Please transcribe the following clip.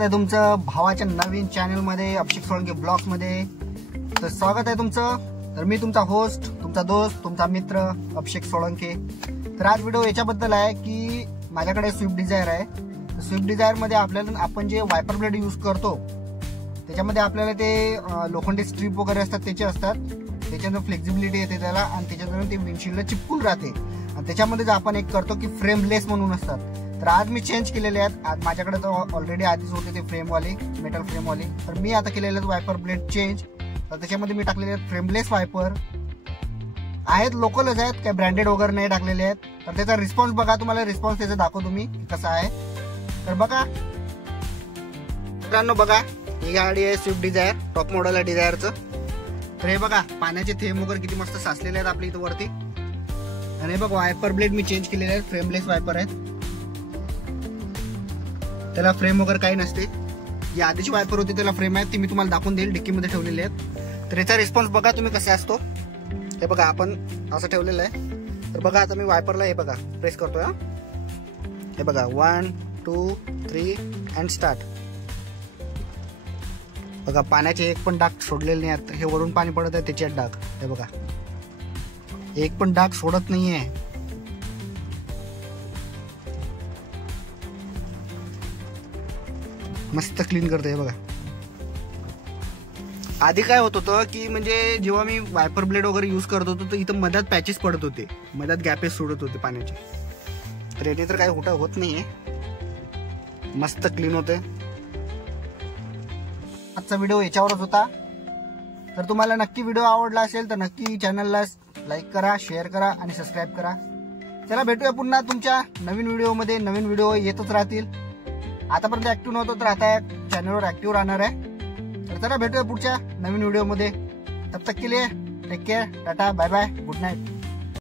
स्वागत आहे तुमचं भावाच्या नवीन चॅनल मध्ये, अभिषेक सोळंके ब्लॉग्स मध्ये. तर स्वागत आहे तुमचं. तर मी तुमचा होस्ट, तुमचा दोस्त, तुमचा मित्र अभिषेक सोळंके. तर आज व्हिडिओ याच्याबद्दल आहे की माझ्याकडे स्विफ्ट डिझायर आहे. स्विफ्ट डिझायर मध्ये आपण जे वायपर ब्लेड यूज करतो त्याच्यामध्ये आपल्याला ते लोखंडी स्ट्रीप वगैरे असतात त्याचे असतात. त्याच्यानं फ्लेक्झिबिलिटी येते त्याला आणि त्याच्यातून ते विंडशील्डला चिपकून राहते. आणि त्याच्यामध्ये आपण एक करतो की फ्रेमलेस म्हणून असतात. तर आज मी चेंज केलेले आहेत. आज माझ्याकडे तर ऑलरेडी आधीच होते ते फ्रेमवाले, मेटल फ्रेमवाले. तर मी आता केलेले आहेत वायपर ब्लेड चेंज. तर त्याच्यामध्ये मी टाकलेले आहेत फ्रेमलेस वायपर आहेत, लोकलच आहेत, काही ब्रँडेड वगैरे नाही टाकलेले आहेत. तर त्याचा रिस्पॉन्स बघा, तुम्हाला रिस्पॉन्स त्याचा दाखवतो मी कसा आहे. तर बघा मित्रांनो, बघा ही गाडी आहे स्विफ्ट डिझायर, टॉप मॉडेल आहे डिझायरचं. तर हे बघा पाण्याचे थेंब वगैरे किती मस्त साचलेले आहेत आपल्या इथं वरती. आणि हे बघ वायपर ब्लेड मी चेंज केलेले आहेत, फ्रेमलेस वायपर आहेत. त्याला फ्रेम वगैरे काही नसते. जी आधीची वायपर होती त्याला फ्रेम आहे, ती मी तुम्हाला दाखवून देईल, डिक्कीमध्ये ठेवलेली आहेत. तर याचा रिस्पॉन्स बघा तुम्ही कसा असतो. हे बघा आपण असं ठेवलेलं आहे. तर बघा आता मी वायपरला हे बघा प्रेस करतोय. हे बघा 1 2 3 अँड स्टार्ट. बघा पाण्याचे एक पण डाग सोडलेले नाही आहेत. हे वरून पाणी पडत आहे त्याचे डाग. हे बघा एक पण डाग सोडत नाहीये. मस्त क्लीन करते. बघा आधी काय होत होतं की म्हणजे जेव्हा मी वायपर ब्लेड वगैरे यूज करत होतो तर इथं मधात पॅचेस पडत होते, मधात गॅपेस सोडत होते पाण्याचे. तर याने तर काही होत नाहीये, मस्त क्लीन होते. आजचा व्हिडिओ याच्यावरच होता. तर तुम्हाला नक्की व्हिडिओ आवडला असेल तर नक्की चॅनलला लाईक करा, शेअर करा आणि सबस्क्राईब करा. चला भेटूया पुन्हा तुमच्या नवीन व्हिडिओमध्ये. नवीन व्हिडिओ येतच राहतील. आतापर्यंत ऍक्टिव्ह नव्हतो तर आता चॅनलवर ऍक्टिव्ह राहणार आहे. तर चला भेटूया पुढच्या नवीन व्हिडिओमध्ये. तब तक के लिए take care, tata, bye bye, good night.